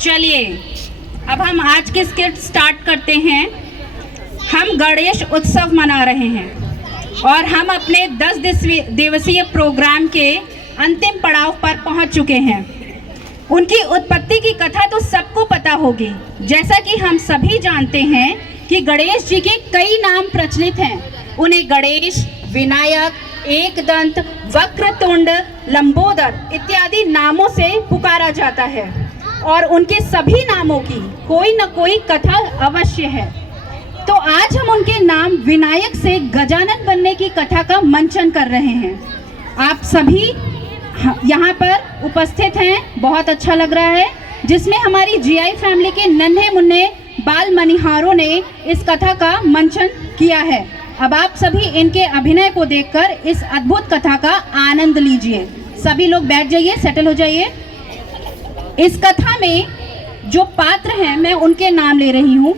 चलिए अब हम आज की स्किट स्टार्ट करते हैं। हम गणेश उत्सव मना रहे हैं और हम अपने 10 दिवसीय प्रोग्राम के अंतिम पड़ाव पर पहुंच चुके हैं। उनकी उत्पत्ति की कथा तो सबको पता होगी। जैसा कि हम सभी जानते हैं कि गणेश जी के कई नाम प्रचलित हैं। उन्हें गणेश, विनायक, एकदंत, वक्रतुंड, लंबोदर इत्यादि नामों से पुकारा जाता है और उनके सभी नामों की कोई न कोई कथा अवश्य है। तो आज हम उनके नाम विनायक से गजानन बनने की कथा का मंचन कर रहे हैं। आप सभी यहाँ पर उपस्थित हैं, बहुत अच्छा लग रहा है, जिसमें हमारी जीआई फैमिली के नन्हे मुन्ने बाल मनिहारों ने इस कथा का मंचन किया है। अब आप सभी इनके अभिनय को देखकर इस अद्भुत कथा का आनंद लीजिए। सभी लोग बैठ जाइए, सेटल हो जाइए। इस कथा में जो पात्र हैं मैं उनके नाम ले रही हूँ।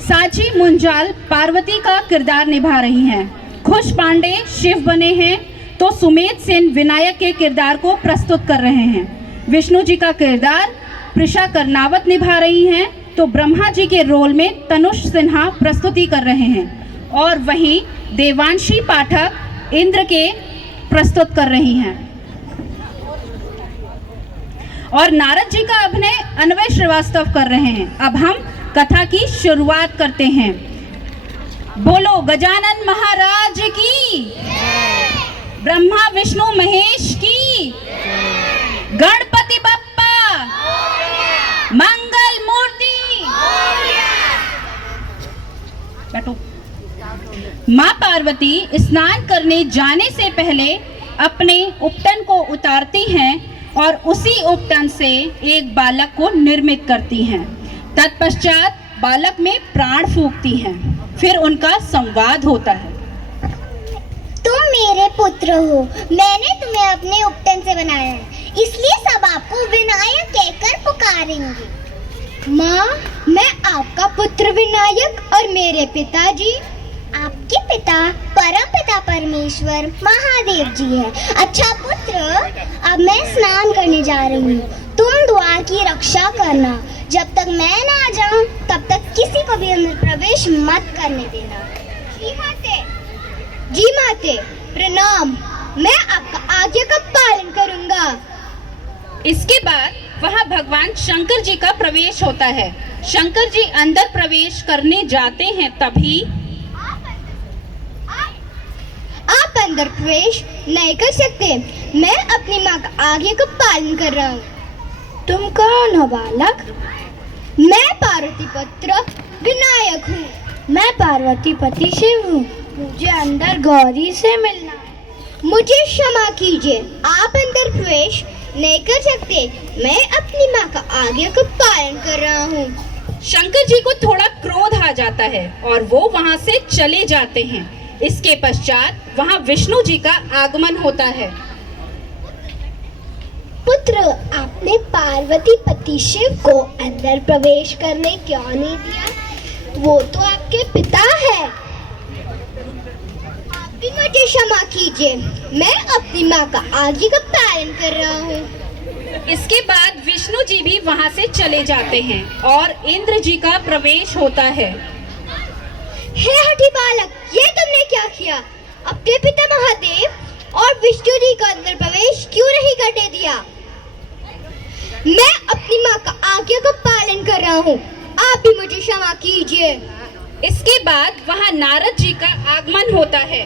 साची मुंजाल पार्वती का किरदार निभा रही हैं। खुश पांडे शिव बने हैं तो सुमेध सेन विनायक के किरदार को प्रस्तुत कर रहे हैं। विष्णु जी का किरदार प्रिशा कर्नावत निभा रही हैं तो ब्रह्मा जी के रोल में तनुष सिन्हा प्रस्तुति कर रहे हैं और वहीं देवांशी पाठक इंद्र के प्रस्तुत कर रही हैं और नारद जी का अभिनय अन्वय श्रीवास्तव कर रहे हैं। अब हम कथा की शुरुआत करते हैं। बोलो गजानन महाराज की, ब्रह्मा विष्णु महेश की, गणपति बप्पा, मंगल मूर्ति। बैठो। माँ पार्वती स्नान करने जाने से पहले अपने उपटन को उतारती हैं और उसी उपटन से एक बालक को निर्मित करती हैं। तत्पश्चात बालक में प्राण फूंकती हैं। फिर उनका संवाद होता है। तुम मेरे पुत्र हो, मैंने तुम्हें अपने उपटन से बनाया है, इसलिए सब आपको विनायक कहकर पुकारेंगे। माँ, मैं आपका पुत्र विनायक और मेरे पिताजी। आपके पिता परम पिता परमेश्वर महादेव जी हैं। अच्छा पुत्र, अब मैं स्नान करने जा रही हूँ। तुम द्वार की रक्षा करना। जब तक मैं ना आ जाऊं तब तक किसी को भी अंदर प्रवेश मत करने देना। जी माते, प्रणाम। मैं आपका आज्ञा का पालन करूंगा। इसके बाद वहां भगवान शंकर जी का प्रवेश होता है। शंकर जी अंदर प्रवेश करने जाते हैं तभी आप अंदर प्रवेश नहीं कर सकते। मैं अपनी माँ का आज्ञा का पालन कर रहा हूँ। तुम कौन हो बालक? मैं पार्वती पुत्र विनायक हूँ। मैं पार्वती पति शिव हूँ। मुझे अंदर गौरी से मिलना है। मुझे क्षमा कीजिए, आप अंदर प्रवेश नहीं कर सकते। मैं अपनी माँ का आज्ञा का पालन कर रहा हूँ। शंकर जी को थोड़ा क्रोध आ जाता है और वो वहां से चले जाते हैं। इसके पश्चात वहां विष्णु जी का आगमन होता है। पुत्र, आपने पार्वती पति शिव को अंदर प्रवेश करने क्यों नहीं दिया? वो तो आपके पिता है। आप भी मुझे क्षमा कीजिए, मैं अपनी माँ का आज्ञा का पालन कर रहा हूँ। इसके बाद विष्णु जी भी वहां से चले जाते हैं और इंद्र जी का प्रवेश होता है। हे हठी बालक, ये तुमने क्या किया? अपने पिता महादेव और विष्णु जी का अंदर प्रवेश क्यों नहीं करने दिया? मैं अपनी माँ का आज्ञा का पालन कर रहा हूँ। आप भी मुझे क्षमा कीजिए। इसके बाद वहां नारद जी का आगमन होता है।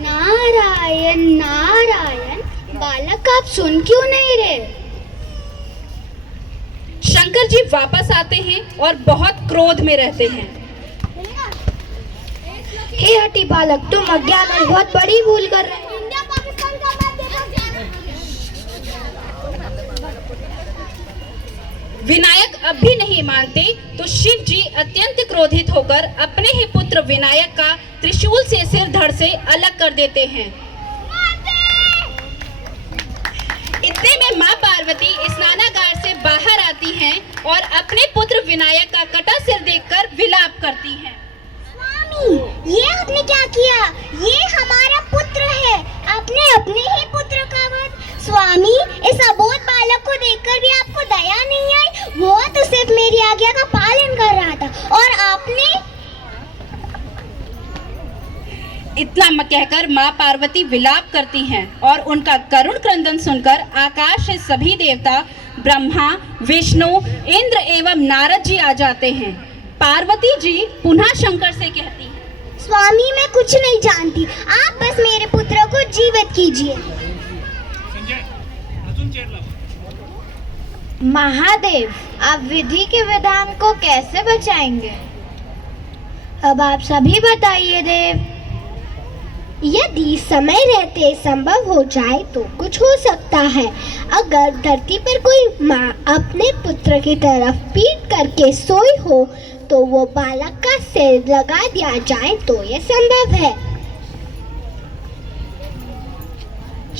नारायण नारायण, बालक आप सुन क्यों नहीं रहे? शंकर जी वापस आते हैं और बहुत क्रोध में रहते हैं। हे हठी बालक, तुम अज्ञान और बहुत बड़ी भूल कर रहे हो। विनायक अब भी नहीं मानते तो शिव जी अत्यंत क्रोधित होकर अपने ही पुत्र विनायक का त्रिशूल से सिर धड़ से अलग कर देते हैं। इतने में माँ पार्वती स्नानागार से बाहर आती हैं और अपने पुत्र विनायक का कटा सिर देखकर विलाप करती हैं। स्वामी, ये आपने क्या किया? ये हमारा पुत्र है। आप अपने अपने ही पुत्र का वध। स्वामी, इस अबोध बालक को देखकर भी आपको दया नहीं आई? वो तो सिर्फ मेरी आज्ञा का पालन कर रहा था और आपने। इतना कहकर माँ पार्वती विलाप करती हैं और उनका करुण क्रंदन सुनकर आकाश से सभी देवता ब्रह्मा, विष्णु, इंद्र एवं नारद जी आ जाते हैं। पार्वती जी पुनः शंकर से कहती हैं, स्वामी, मैं कुछ नहीं जानती, आप बस मेरे पुत्र को जीवित कीजिए। महादेव, आप विधि के विधान को कैसे बचाएंगे? अब आप सभी बताइए देव। यदि समय रहते संभव हो जाए तो कुछ हो सकता है। अगर धरती पर कोई माँ अपने पुत्र की तरफ पीट करके सोई हो तो वो बालक का सिर लगा दिया जाए तो ये संभव है।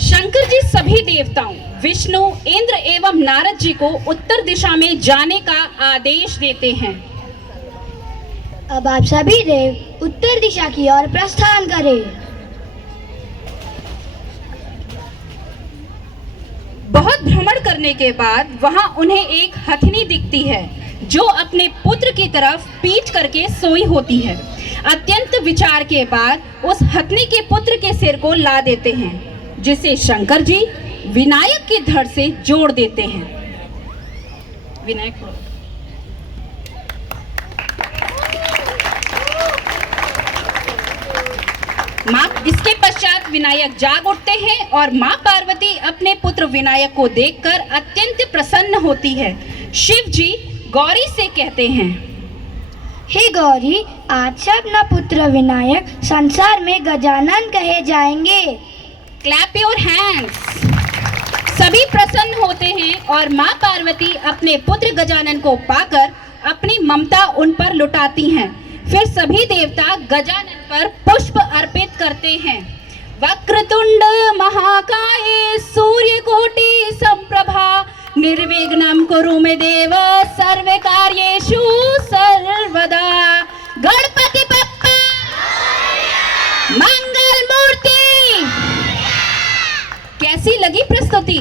शंकर जी सभी देवताओं विष्णु, इंद्र एवं नारद जी को उत्तर दिशा में जाने का आदेश देते हैं। अब आप सभी देव उत्तर दिशा की ओर प्रस्थान करें। बहुत भ्रमण करने के बाद वहां उन्हें एक हथिनी दिखती है जो अपने पुत्र की तरफ पीठ करके सोई होती है। अत्यंत विचार के बाद उस हथिनी के पुत्र के सिर को ला देते हैं, जिसे शंकर जी विनायक के धड़ से जोड़ देते हैं। विनायक इसके पश्चात विनायक जाग उठते हैं और माँ पार्वती अपने पुत्र विनायक को देखकर अत्यंत प्रसन्न होती है। शिव जी गौरी से कहते हैं, हे गौरी, आज से अपना पुत्र विनायक संसार में गजानन कहे जाएंगे। Clap your hands. सभी प्रसन्न होते हैं और माँ पार्वती अपने पुत्र गजानन को पाकर अपनी ममता उन पर लुटाती हैं। फिर सभी देवता गजानन पर पुष्प अर्पित करते हैं। वक्रतुंड महाकाय सूर्यकोटि संप्रभा निर्विघ्नं कुरु मे देव सर्व कार्येषु सर्वदा। गणपति बप्पा मंगल मूर्ति। कैसी लगी प्रस्तुति?